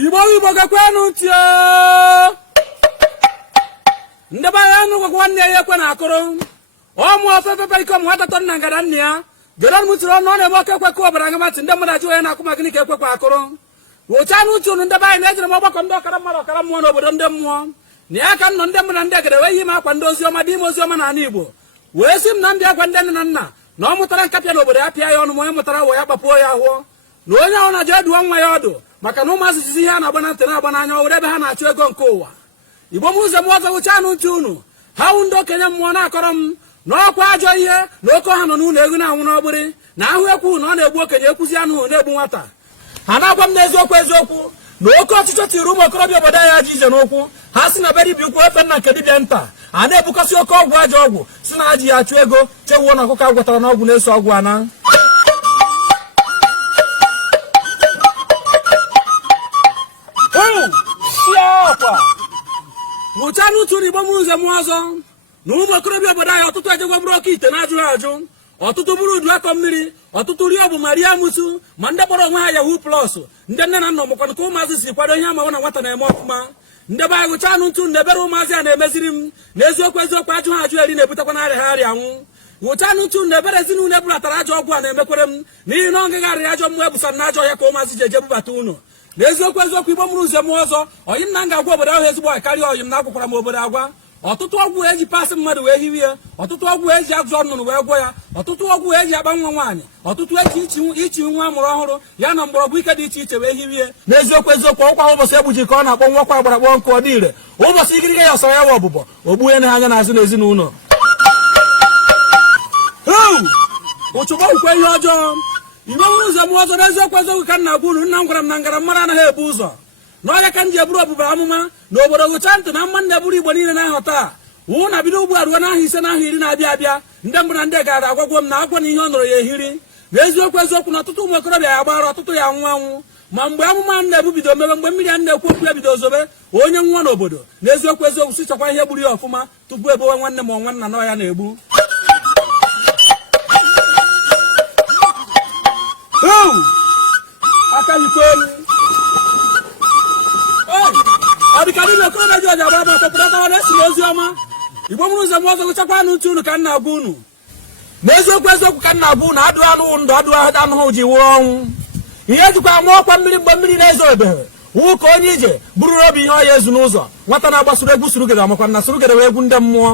Igbo gakwanu tio ndaba ya nu kwa nne ya kwa na akoro o mu ofefe iko mu atato na ngada nne ya geran mutiro no na mo kekwe ko obara ngamati ndem na jiwe na kuma gini kekwe kwa akoro wo chanu tunu ndaba ya na mo gbako ndo kara maro kara mu no obodo ndem mo ni aka nno ndem na ndegere we yi ma kwa ndozi oma di mozi oma na ani Igbo we sim na ndi akwa ndene na nna na o mutara nkapia no obodo apia ya onu mo mutara wo ya gbapuo ya ho na onye ahụ na je duo nwa ya ọdụ maka na ụmụazị jizi ihe a na-agba na ntị na-agba n'anya ọwụrụ ebe ha na-achụ ego nke ụwa Igbo m ụzọ m ọzọ wụcha anụ ntị unu ha wụ ndị okenye mmụọ na-akọrọ m na ọkwa ajọ ihe na oke ọha nọ n'ụlọ ego na-anwụ n'ọgbịrị na ahụ ekwu na ọ na-egbu okenye ekwuzi anụ na-egbu nwata ha na-agwa m n'eziokwu na oke ọchịchọ tiri ụmụ okorobịa obodo ya ji ije n'ụkwụ ha si na be dibịa ukwu efe nna nke dibịa nta a na-ebukọsị oke ọgwụ ajọ ọgwụ si na ha ji ya achụ ego chewuo na ọkụkọ agwọtara n'ọgwụ na-eso ọgwụ ana mụcha n'utu na Igbo m ụzọ m ọzọ na ụmụ okorobịa obodo anyị ọtụtụ ejegwa bụrụ oke ite na-ajụrụ ajụ ọtụtụ bụrụ udu akọ mmiri ọtụtụ rie bụ ma rie amụsụ ma ndị kpọrọ onwe ha Yahoo Plus ndị nne na nna mụkwana ka ụmụazị si kwado ihe amawa na nwata na-eme ọfụma ndị be anyị gụcha anụ ntụ na ebere ụmụazị a na-emeziri m na eziokwu ajụ ha ajụ eri na-ebutekwa na arịa ha arịa nwụ gụcha anụ ntụ na ebere ezinụlọ ebulatara ajọ ọgwụ a na-emekwere m n'ihi na ọ gaghị arịa ajọ mmụọ ebusara na ajọ ya ka ụmụazị ji eje bubata ụlọ n'eziokwu Igbo mụrụ ụzọ m ọzọ oyi m na ga-agwa obodo ahụ ezigbo karịa oyi m na-agwakwara m obodo agwa ọtụtụ ọgwụ eji pasị mmadụ wee hiwe ya ọtụtụ ọgwụ eji agụzọ nnụnụ wee gwọ ya ọtụtụ ọgwụ eji agba nwa nwaanyị ọtụtụ eji ichi nwa amụrụ ọhụrụ ya na mgbọrọgwụ ike dị iche iche wee hiwe n'eziokwu ọkwa ụbọchị egbuji ka ọ na-akpọ nwakwa agbara kpọọ nkụ ọ dị ire ụbọchị igirige ya ọsara ya wa ọbụbọ ogbuhe na ha anya n'azụ n'ezinụlọ ụchụgba nkwe ihe ọjọọ Igbo nwere ụzọ m ọzọ n'eziokwu ka nna gwa unu nna m gwara m na ngara mmadụ anaghị ebu ụzọ n'ọrịa ka m ji eburu ọbụbara amụma na obodo gụcha ntị na mma na-eburu Igbo niile na-ahọ taa wụ na bido ugbu a ruo n'ahụ ise n'ahụ iri na-abịa abịa ndị mbụ na ndị gara agwagwo m na agwa na ihe ọ nọrọ ya ehiri na eziokwu na ọtụtụ ụmụ okorobịa ya gbara ọtụtụ ya anwụ anwụ ma mgbe amụma na-ebubido mebe mgbe mmiri a na-ekwu okwu ya bido zobe onye nwa n'obodo na eziokwu sichakwa ihe gburu ya ọfụma tupu ebowe nwanne ma nwanna nọ ya na-egbu aka yikwa elu ọ dịka ndị okorobịa ji ọja gbara ọtọpụta na-esi n'ozi ọma Igbo mụrụ ụzọ m ọzọ gụchakwa anụ uche unu ka nna agwa unu n'eziokwu ka nna agwa unu adụ anụ ndụ adụ anụhụ ji wụọ ọnwụ ihe ejikwa amụ ọkwa mmiri mgbe mmiri na-ezo ebeghe wụ ka onye ije bụrụ obi ihe ọya ezu n'ụzọ nwata na-agbasoro egwu surugere amakwa na surugere wee egwu ndị mmụọ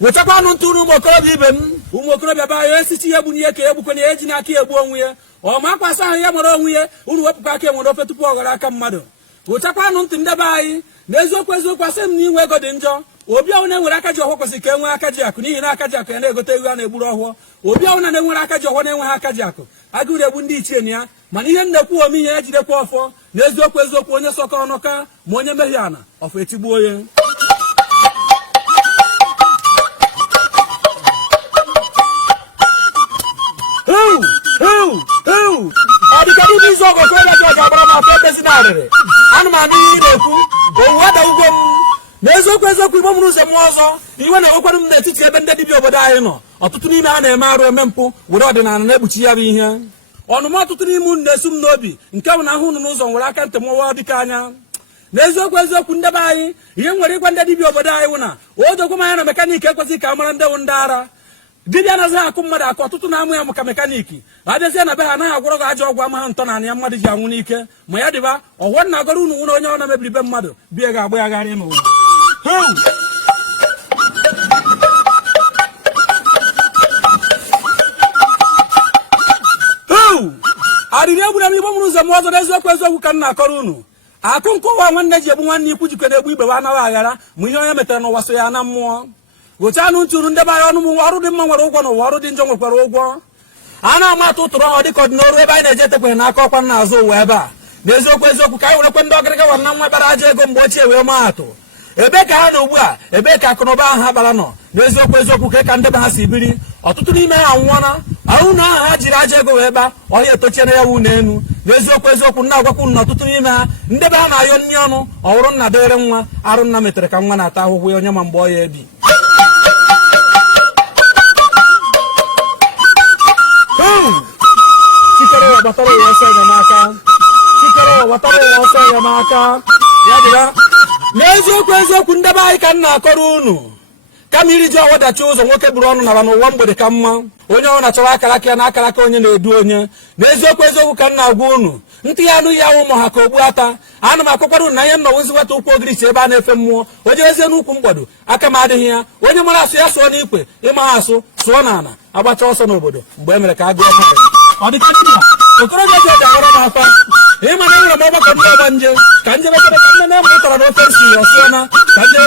wechakwa anụ ntụ ụmụ okorobịa ibe m ụmụ okorobịa ba ya esichi ihe gbunye ka egbukwana ya eji n'aka egbu onwe ya ọ ma akwasa ahụ ya nwere onwe ya unu wepụkwa aka enwere ofe tupu ọ ghara aka mmadụ wechakwa anụ ntị ndebe anyị na eziokwu asị m na inwe ego dị njọ obi ọhụụ na-enwere aka ji ọhụụ kwesịrị ka e nwee aka ji akụ n'ihi na aka ji akụ ya na-egote ego a na-egburu ọhụụ obi ọhụụ na-enwere aka ji ọhụụ na-enweghị aka ji akụ agụrụ egbu ndị ichie na ya mana ihe nnekwu ome ihe ya jidekwa ọfọ na eziokwu onye sọkọrọ n'ọka ma onye mehie ana ọfọ etigbuo ya ọ dịka ndị izu ọgụ okorobịa ji ọja gbara m afọ ebezi na arịrị anụmanụ ihe na-ekwu owu ada ugwo m n'eziokwu Igbo mụrụ ụzọ m ọzọ iwe na-enwekwara m n'etiti ebe ndị dibịa obodo anyị nọ ọtụtụ n'ime ha na-eme arụ eme mpụ were ọdịnala na-ekpuchi ya bụ ihe ọnụma ọtụtụ n'ime unu na-esu m n'obi nke bụ na ahụ unu n'ụzọ nwere aka ntị mụwa dịka anya n'eziokwu ndebe anyị ihe nwere ịgwa ndị dibịa obodo anyị wụ na ojokwu m anya na mekaniki ekwesịghị ka mara ndị wụ ndị ara dibịa anaghị akụ mmadụ akụ ọtụtụ na-amụ ya maka mekaniki abịazie na be ha anaghị agwọrọ gị ajọ ọgwụ ama ha ntọ na ya mmadụ ji anwụ n'ike ma ya dịba ọghọ na agọrọ unu nwere onye ọ na-mebiri be mmadụ bie ga-agba ya gharị n'ụwa arịrị egbura m Igbo mụrụ ụzọ m ọzọ n'eziokwu ka m na-akọrọ unu akụ nke ụwa nwanne ji egbu nwanne ikwu jikọ na-egbu igbe anaghị aghara ma ihe onye metere n'ụwa so ya na mmụọ gụcha anụ ntụrụ ndebe anyị ọnụ m ọrụ dị mma nwere ụgwọ n'ụwa ọrụ dị njọ nwekwara ụgwọ a na-ama atụ ụtụrụ ọ dịka ọdịnoru ebe anyị na-eje etekweghị n'aka ọkwa nna azụ ụwa ebe a n'eziokwu ka anyị werekwe ndị ọgịrịga wara na nwa bara aja ego mgbe ochie wee maa atụ ebe ka ha nọ ugbu a ebe ka akụnụba ahụ ha bara nọ n'eziokwu ka ndebe ha si biri ọtụtụ n'ime ha anwụọna ahụ na aha ha jiri aja ego wee ba ọhịa etochiena ya wu n'elu n'eziokwu nna agwakwu na ọtụtụ n'ime ha ndebe ha na-ayọ nri ọnụ ọhụrụ nna dịrị nwa arụ nna metere ka nwa na-ata ahụhụ ya onye ma mgbe ọ ya ebi Chikere wa batara wa sa na maka Chikere wa watara ya ọsọ ya n'aka ya dịra n'eziokwu eziokwu ndebe anyị ka nna akọrọ unu kama iri ji ọwadachi ụzọ nwoke buru ọnụ nara n'ụwa mgbede ka mma onye ọ na-achọwa akara aka ya na akara aka onye na-edu onye n'eziokwu eziokwu ka nna agwa unu ntị ya anụghị ya ụmụ ha ka ogbu ata ana m akọkwara unu na ihe nna ozi nweta ụkwụ ogirichi ebe a na-efe mmụọ onye ezie n'ukwu mgbado aka m adịghị ya onye mara asụ ya sụọ n'ikwe ịma asụ sụọ n'ala agbacha ọsọ n'obodo mgbe e mere ka a gụọ mmadụ ọ dịka okorobịa ji eji aghara m akwa ịma na enwere m ọgbakọ ndị ọgba nje ka njebekere ka nne na-eme ụtara na ofe nsi ọsụọ na ka nje